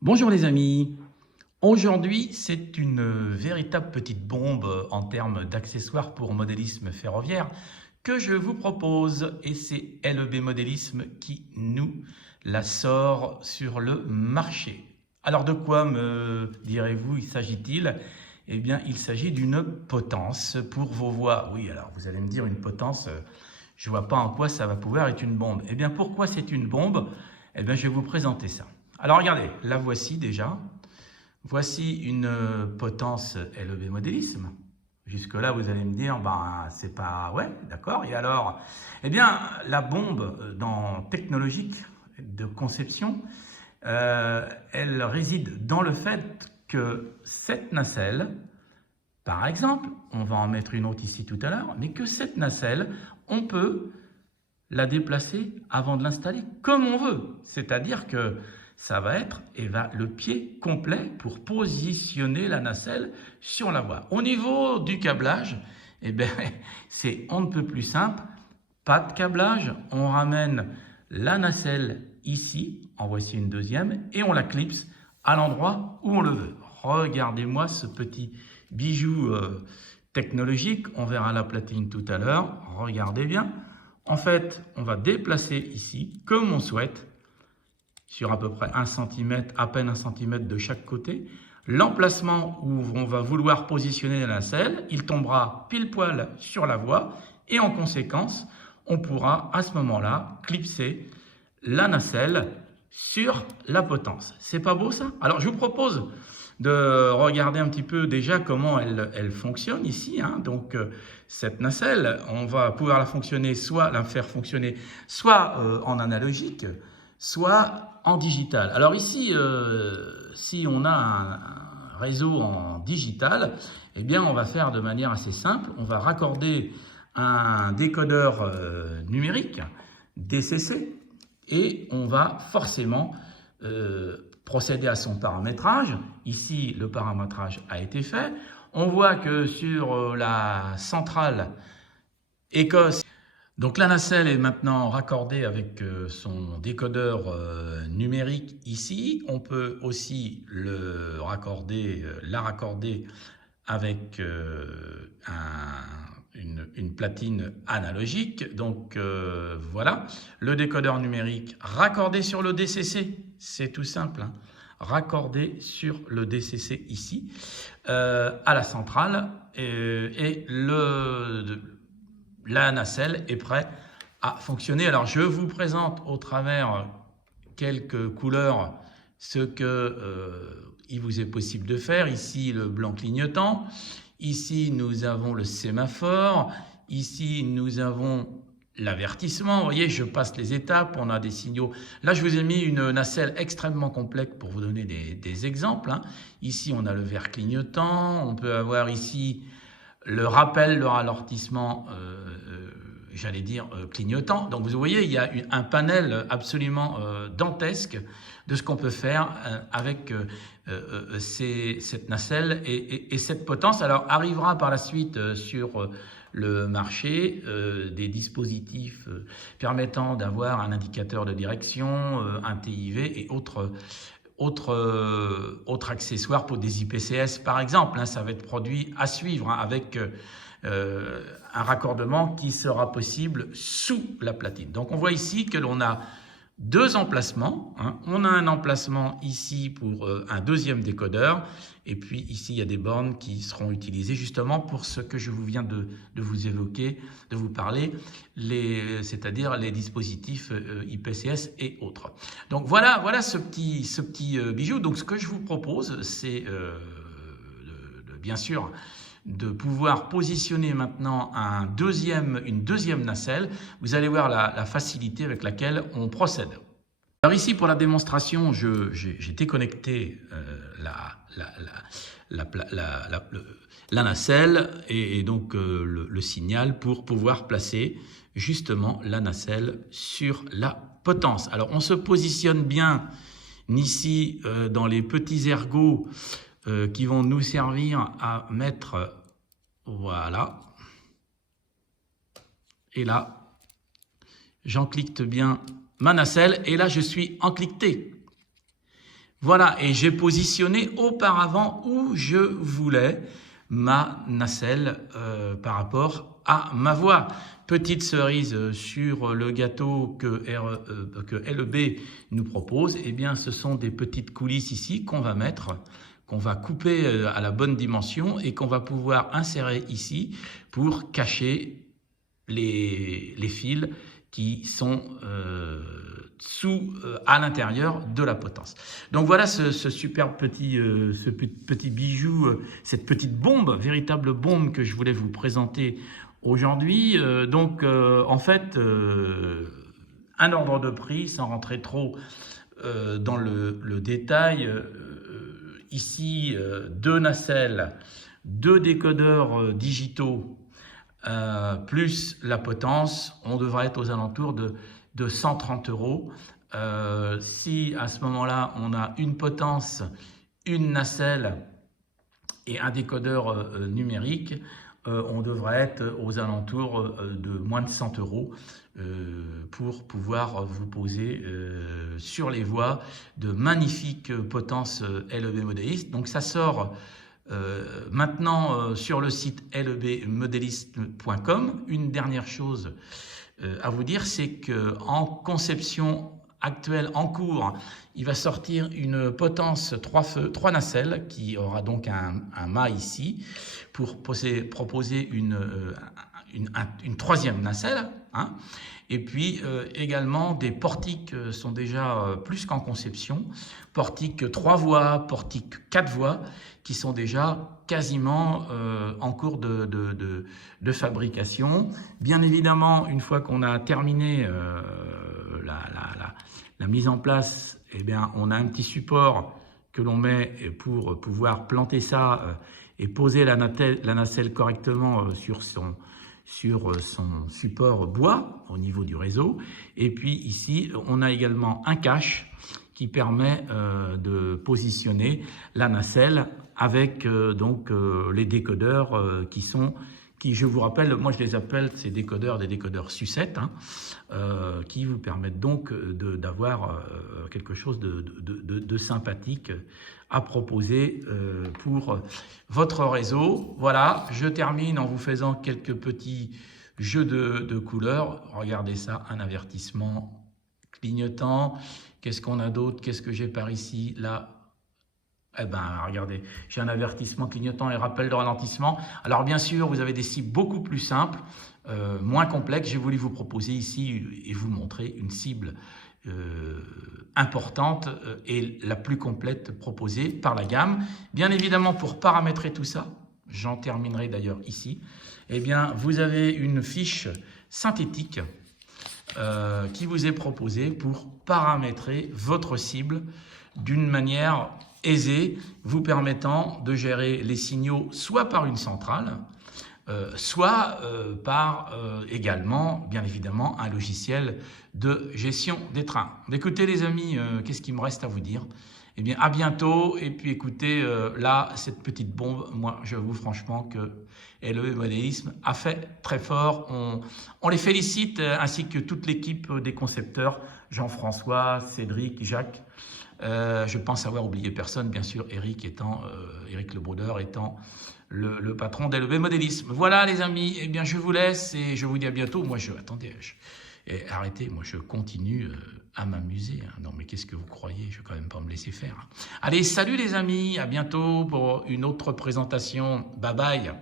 Bonjour les amis, aujourd'hui c'est une véritable petite bombe en termes d'accessoires pour modélisme ferroviaire que je vous propose et c'est LEB Modélisme qui nous la sort sur le marché. Alors de quoi me direz-vous il s'agit-il? Eh bien il s'agit d'une potence pour vos voix. Oui, alors vous allez me dire une potence, je ne vois pas en quoi ça va pouvoir être une bombe. Eh bien pourquoi c'est une bombe? Eh bien je vais vous présenter ça. Alors regardez, la voici déjà. Voici une potence LEB modélisme. Jusque-là, vous allez me dire, ben, c'est pas... Ouais, d'accord. Et alors? Eh bien, la bombe technologique de conception, elle réside dans le fait que cette nacelle, par exemple, on va en mettre une autre ici tout à l'heure, mais que cette nacelle, on peut la déplacer avant de l'installer comme on veut. C'est-à-dire que ça va être le pied complet pour positionner la nacelle sur la voie. Au niveau du câblage, eh ben, c'est on ne peut plus simple. Pas de câblage, on ramène la nacelle ici, en voici une deuxième, et on la clipse à l'endroit où on le veut. Regardez-moi ce petit bijou technologique, on verra la platine tout à l'heure, regardez bien. En fait, on va déplacer ici, comme on souhaite, sur à peu près 1 cm, à peine 1 cm de chaque côté. L'emplacement où on va vouloir positionner la nacelle, il tombera pile poil sur la voie et en conséquence, on pourra à ce moment-là clipser la nacelle sur la potence. C'est pas beau ça? Alors je vous propose de regarder un petit peu déjà comment elle fonctionne ici. Hein. Donc cette nacelle, on va pouvoir la faire fonctionner soit en analogique, soit en digital. Alors ici, si on a un réseau en digital, eh bien on va faire de manière assez simple. On va raccorder un décodeur numérique, DCC, et on va forcément procéder à son paramétrage. Ici, le paramétrage a été fait. On voit que sur la centrale Écosse, donc la nacelle est maintenant raccordée avec son décodeur numérique ici. On peut aussi la raccorder avec une platine analogique. Donc voilà, le décodeur numérique raccordé sur le DCC, c'est tout simple, hein, raccordé sur le DCC ici, à la centrale, et la nacelle est prête à fonctionner. Alors je vous présente au travers quelques couleurs ce il vous est possible de faire. Ici le blanc clignotant, ici nous avons le sémaphore, ici nous avons l'avertissement. Vous voyez, je passe les étapes, on a des signaux. Là, je vous ai mis une nacelle extrêmement complexe pour vous donner des exemples. Hein. Ici, on a le vert clignotant, on peut avoir ici le rappel, le ralentissement, j'allais dire clignotant. Donc vous voyez, il y a un panel absolument dantesque de ce qu'on peut faire avec cette nacelle et cette potence. Alors arrivera par la suite sur le marché des dispositifs permettant d'avoir un indicateur de direction, un TIV et autres accessoires pour des IPCS par exemple. Hein, ça va être produit à suivre, hein, avec un raccordement qui sera possible sous la platine. Donc on voit ici que l'on a deux emplacements. Hein. On a un emplacement ici pour un deuxième décodeur. Et puis ici, il y a des bornes qui seront utilisées justement pour ce que je viens de vous évoquer, de vous parler, c'est-à-dire les dispositifs IPCS et autres. Donc voilà ce petit bijou. Donc ce que je vous propose, c'est bien sûr de pouvoir positionner maintenant une deuxième nacelle. Vous allez voir la facilité avec laquelle on procède. Alors ici, pour la démonstration, j'ai déconnecté la nacelle et donc le signal pour pouvoir placer justement la nacelle sur la potence. Alors on se positionne bien ici dans les petits ergots qui vont nous servir à mettre, voilà, et là, j'enclicte bien ma nacelle, et là je suis enclicté. Voilà, et j'ai positionné auparavant où je voulais ma nacelle par rapport à ma voix. Petite cerise sur le gâteau que LEB nous propose, eh bien ce sont des petites coulisses ici qu'on va mettre, qu'on va couper à la bonne dimension et qu'on va pouvoir insérer ici pour cacher les fils qui sont à l'intérieur de la potence. Donc voilà ce superbe petit bijou, cette petite bombe, véritable bombe que je voulais vous présenter aujourd'hui. En fait, un ordre de prix, sans rentrer trop dans le détail. Ici, deux nacelles, deux décodeurs digitaux, plus la potence, on devrait être aux alentours de 130 €. Si à ce moment-là, on a une potence, une nacelle et un décodeur numérique, on devrait être aux alentours de moins de 100 € pour pouvoir vous poser sur les voies de magnifiques potences LEB modéliste. Donc ça sort maintenant sur le site lebmodelist.com. Une dernière chose à vous dire, c'est qu'en conception actuelle en cours, il va sortir une potence 3 feux, 3 nacelles qui aura donc un mât ici pour proposer une troisième nacelle, hein. Et puis également des portiques sont déjà plus qu'en conception, portiques 3 voies, portiques 4 voies qui sont déjà quasiment en cours de fabrication. Bien évidemment, une fois qu'on a terminé la mise en place, eh bien, on a un petit support que l'on met pour pouvoir planter ça et poser la nacelle correctement sur son support bois au niveau du réseau. Et puis ici, on a également un cache qui permet de positionner la nacelle avec les décodeurs qui, je vous rappelle, moi je les appelle ces décodeurs des décodeurs sucettes, hein, qui vous permettent donc d'avoir quelque chose de sympathique à proposer pour votre réseau. Voilà, je termine en vous faisant quelques petits jeux de couleurs. Regardez ça, un avertissement clignotant. Qu'est-ce qu'on a d'autre? Qu'est-ce que j'ai par ici? Là, eh ben, regardez, j'ai un avertissement clignotant et rappel de ralentissement. Alors bien sûr, vous avez des cibles beaucoup plus simples, moins complexes. J'ai voulu vous proposer ici et vous montrer une cible importante et la plus complète proposée par la gamme. Bien évidemment, pour paramétrer tout ça, j'en terminerai d'ailleurs ici, eh bien, vous avez une fiche synthétique qui vous est proposée pour paramétrer votre cible d'une manière aisée, vous permettant de gérer les signaux soit par une centrale, soit par également, bien évidemment, un logiciel de gestion des trains. Écoutez les amis, qu'est-ce qu'il me reste à vous dire? Eh bien, à bientôt. Et puis écoutez, là, cette petite bombe, moi, j'avoue franchement que LEB Modélisme a fait très fort. On les félicite, ainsi que toute l'équipe des concepteurs, Jean-François, Cédric, Jacques. Je pense avoir oublié personne, bien sûr, Eric Le Brodeur étant le patron d'LEB Modélisme. Voilà les amis, eh bien je vous laisse et je vous dis à bientôt. Moi arrêtez, moi je continue à m'amuser, hein. Non mais qu'est-ce que vous croyez? Je vais quand même pas me laisser faire, hein. Allez, salut les amis, à bientôt pour une autre présentation. Bye bye.